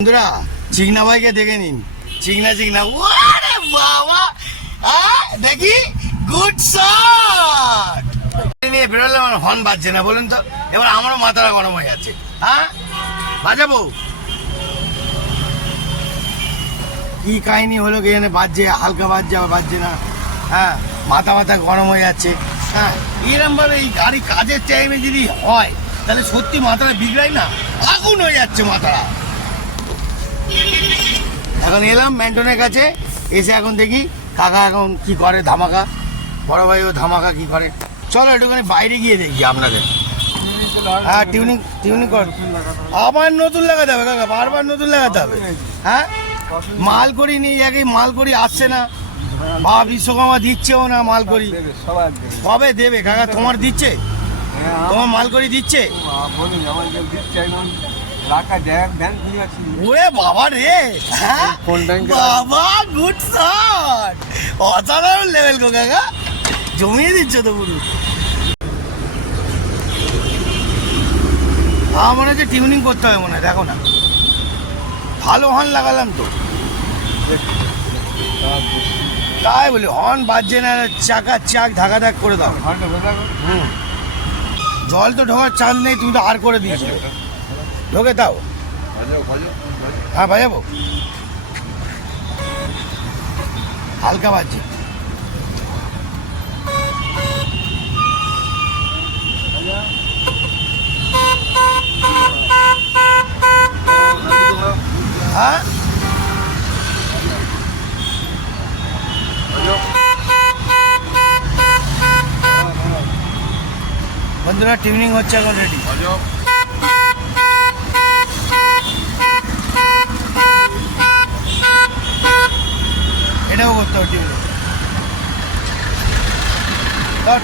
বন্ধুরা চিকনা ভাইকে দেখে নিন। চিকনা ওরে বাবা, দেখি গুড শট নিয়ে বেরোলে আমার হর্ন বাজছে না, বলুন তো। এবার আমারও মাথাটা গরম হয়ে যাচ্ছে। হ্যাঁ, বাজাবো কি কাহিনী হলো কি জানে, বাজছে হালকা বাজছে আবার বাজছে না। হ্যাঁ, মাথা গরম হয়ে যাচ্ছে। হ্যাঁ, এরকম ভাবে এই গাড়ি কাজের টাইমে যদি হয় তাহলে সত্যি মাথাটা বিগড়াই না, আগুন হয়ে যাচ্ছে মাথাটা। এখন এলাম ম্যান্টনের কাছে, এসে এখন দেখি কাকা এখন কি করে, ধামাকা বড় ভাইও ধামাকা কি করে। চলো একটুখানি বাইরে গিয়ে দেখি আপনাদের। হ্যাঁ, টিউনিং কর, আবার নতুন লাগাতে হবে কাকা, বারবার নতুন লাগাতে হবে। হ্যাঁ, মাল করি নিয়ে যাকে মাল করি আসছে না, বা বিশ্বকর্মা দিচ্ছেও না মাল করি। কবে দেবে কাকা? তোমার দিচ্ছে? তোমার মাল করি দিচ্ছে? ওরে বাবা রে, বাবা গুড শট, অসাধারণ লেভেল গো কাকা, জমিয়ে দিচ্ছ তো পুরো। আমার মনে হচ্ছে টিউনিং করতে হবে মনে হয়, দেখো না ভালো হর্ন লাগালাম তো, তাই বলি হর্ন বাজছে না, চাকা চাক ধাকা ধাক করে দাও। জল তো ঢোকার চান্স নেই, তুমি তো আর করে দিয়েছো, ঢোকে দাও। হ্যাঁ বাজাবো, হালকা বাজছে। হ্যাঁ, বন্ধুরা টিউনিং হচ্ছে এখন রেডি। এটাও করতে হবে টিউনিং,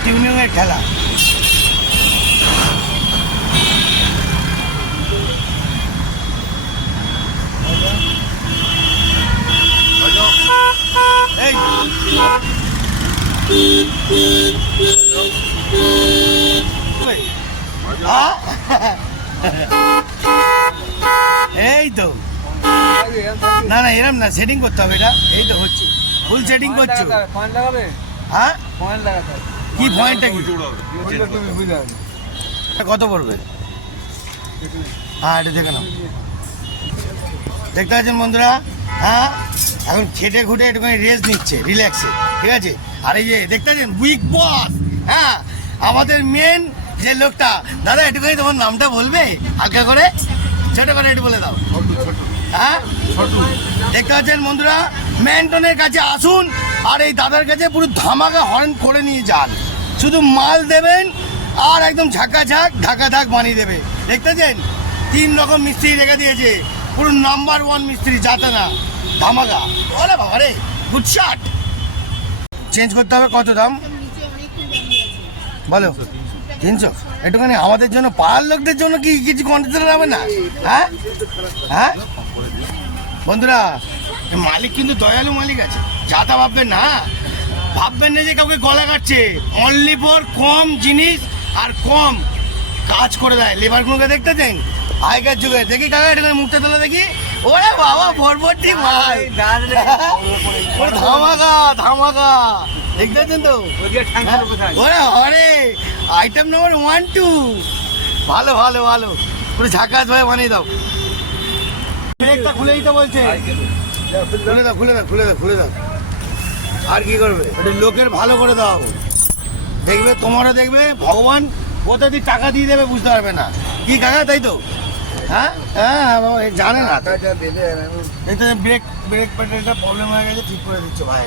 টিউনিংয়ের খেলা। এই এই তো, না না এরম না, সেটিং করতে হবে এটা। এই তো হচ্ছে, ফুল সেটিং করছো। হ্যাঁ, কি পয়েন্টটা কি, কত পড়বে? হ্যাঁ, এটা দেখে নাও, দেখতে পাচ্ছেন বন্ধুরা। হ্যাঁ, এখন খেটে খুঁটে একটুখানি রেস্ট নিচ্ছে, রিল্যাক্সে, ঠিক আছে। আর এই যে দেখতে পাচ্ছেন উইক বস, হ্যাঁ আমাদের মেন যে লোকটা। দাদা একটুখানি তোমার নামটা বলবে হালকা করে, ছোট করে একটু বলে দাও। হ্যাঁ, দেখতে পাচ্ছেন বন্ধুরা, ম্যান্টনের কাছে আসুন আর এই দাদার কাছে পুরো ধামাকা হর্ন করে নিয়ে যান। শুধু মাল দেবেন আর একদম ঝাঁকা ঝাঁক ঢাকা ঢাক বানিয়ে দেবে। দেখতে পাচ্ছেন 3 রকম মিস্ত্রি রেখে দিয়েছে, পুরো নাম্বার 1 মিস্ত্রি, যাতে না ধামাকা। ওরে বাবা রে, গুড শট। চেঞ্জ করতে হবে, কত দাম বলো? 300। একটুখানি আমাদের জন্য, পাড়ার লোকদের জন্য কি কিছু কন্ডিশনার হবে না? হ্যাঁ হ্যাঁ বন্ধুরা, মালিক কিন্তু দয়ালু মালিক আছে, যাতা ভাববেন না, ভাববেন না যে কাউকে গলা কাটছে। অনলি ফর কম জিনিস আর কম কাজ করে দেয়। লেবারগুলোকে দেখতেছেন আগেকার যুগে। দেখি কাকা একটুখানি মুখটা তোলা দেখি। ওরে বাবা ভরভর্তি মাল, ধামাকা ধামাকা, দেখতেছেন তো? ওরে হরে আইটেম নম্বর 1 2, ভালো ভালো ভালো, পুরো ঝাঁকাস ভাবে বানিয়ে দাও। ব্রেকটা খুলে দিতে বলছে, খুলে দাও খুলে দাও খুলে দাও খুলে দাও। আর কি করবে, ওটা লোকের ভালো করে দাও, দেখবে তোমারও দেখবে ভগবান কোথা দিয়ে টাকা দিয়ে দেবে বুঝতে পারবে না। কি কাকা, তাই তো? হ্যাঁ হ্যাঁ, জানে না দেখতে। ব্রেক প্যাডেলটা প্রবলেম হয়ে গেছে, ঠিক করে দিচ্ছ ভাই।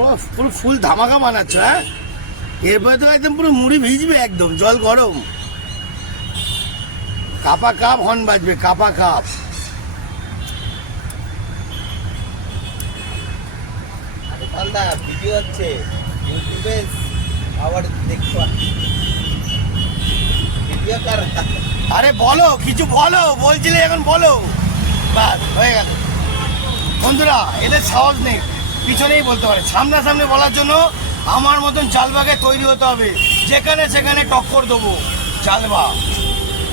ও পুরো ফুল ধামাকা বানাচ্ছ। হ্যাঁ, এরপরে তো একদম পুরো মুড়ি ভিজবে, একদম জল গরম, কাপা কাপ হর্ন বাজবে, কাপা কাপ। ভিডিও হচ্ছে ইউটিউবে, আবার দেখতে। আরে বলো, কিছু বলো, বলছিলে এখন বলো, বাস হয়ে গেল। বন্ধুরা এদের সাহস নেই, পিছনেই বলতে পারে, সামনাসামনি বলার জন্য আমার মতন জালবাগে তৈরি হতে হবে, যেখানে সেখানে টক্কর দেবো জালবা,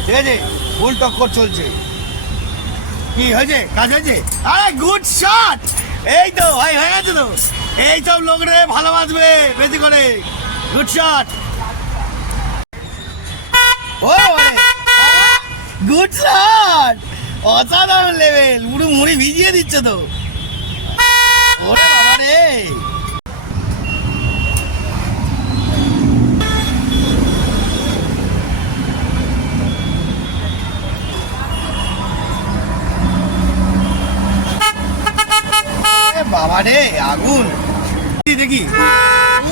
ঠিক আছে? ফুল টক্কর চলছে। কি হয়েছে, কাজ হয়েছে? আরে গুড শট, এই তো ভাই হয়ে গেছে তো, এই সব লোকরে ভালোবাসবে বেশি করে। গুড শট, ও গুড শট, অসাধারণ লেভেল, পুরো মুড়ি ভিজিয়ে দিচ্ছে তো। ওরে বাবা রে, বাবা রে আগুন, দেখি।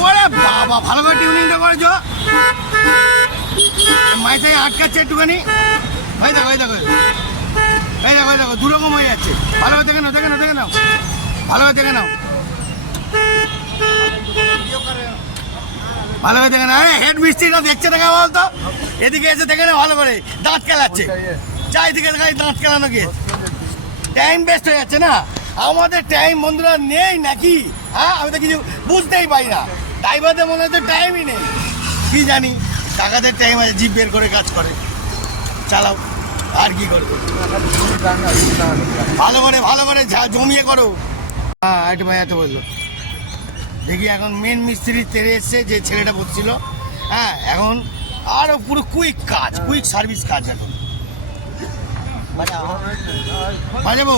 ওরে বাবা, ভালো করে টিউনিংটা করেছো, মাইথায় আটকাচ্ছে একটুখানি। ভাই দেখো, এই দেখো, এই দেখো, এই দেখো, দুরকম হয়ে যাচ্ছে। ভালো করে দেখে নাও, দেখে নাও, দেখে নাও, ভালো করে দেখে নাও, ভালো করে দেখে নাও। আরে হেড মিস্ত্রিটা দেখছে দেখা বলতো, এদিকে এসে দেখে নাও ভালো করে, দাঁত কেলাচ্ছে, চারিদিকে দেখাই দাঁত কেলানো গিয়ে টাইম বেস্ট হয়ে যাচ্ছে না। আমাদের টাইম বন্ধুরা নেই নাকি? হ্যাঁ, আমি তো কিছু বুঝতেই পারি না, ড্রাইভারদের মনে হচ্ছে টাইমই নেই। কি জানি, টাকাদের টাইম আছে, জিপ বের করে কাজ করে, চালাও, আর কি করবে। ভালো করে জমিয়ে করো। হ্যাঁ, একটু ভাই এত বললো। দেখি এখন মেন মিস্ত্রি তেরে এসছে, যে ছেলেটা বসছিল। হ্যাঁ, এখন আরো পুরো কুইক কাজ, কুইক সার্ভিস কাজ। এখন বাজাবো,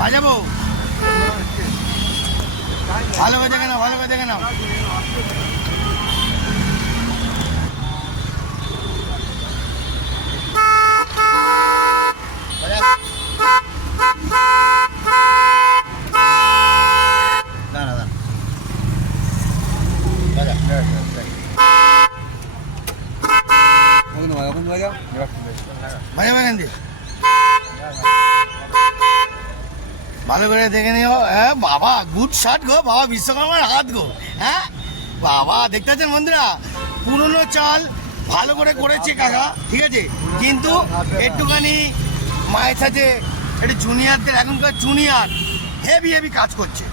বাজাবো, ভালো করে দেখে নাও, ভালো করে দেখে নাও। ভালো করে দেখে নিও। হ্যাঁ বাবা, গুড শট গো বাবা, বিশ্বকর্মার হাত গো। হ্যাঁ বাবা, দেখতে পাচ্ছেন বন্ধুরা, পুরনো চাল ভালো করে করেছে কাকা, ঠিক আছে, কিন্তু একটুখানি মায়ের সাথে একটু জুনিয়রদের, এখনকার জুনিয়র হেভি হেভি কাজ করছে,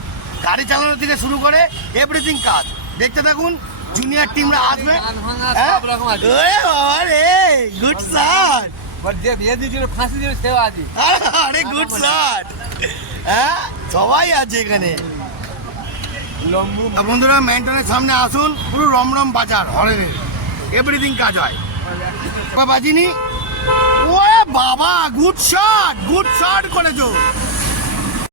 গাড়ি চালানোর থেকে শুরু করে এভরিথিং কাজ। দেখতে থাকুন, জুনিয়র টিমরা আসবে। গুড শট, আরে গুড শট। হ্যাঁ, সবাই আছে এখানে। বন্ধুরা মেন্টনের সামনে আসুন, পুরো রমরম বাজার, হরেনের এভরিথিং কাজ হয়। বাজিনি, ওরে বাবা, গুড শট, গুড শট করেছো।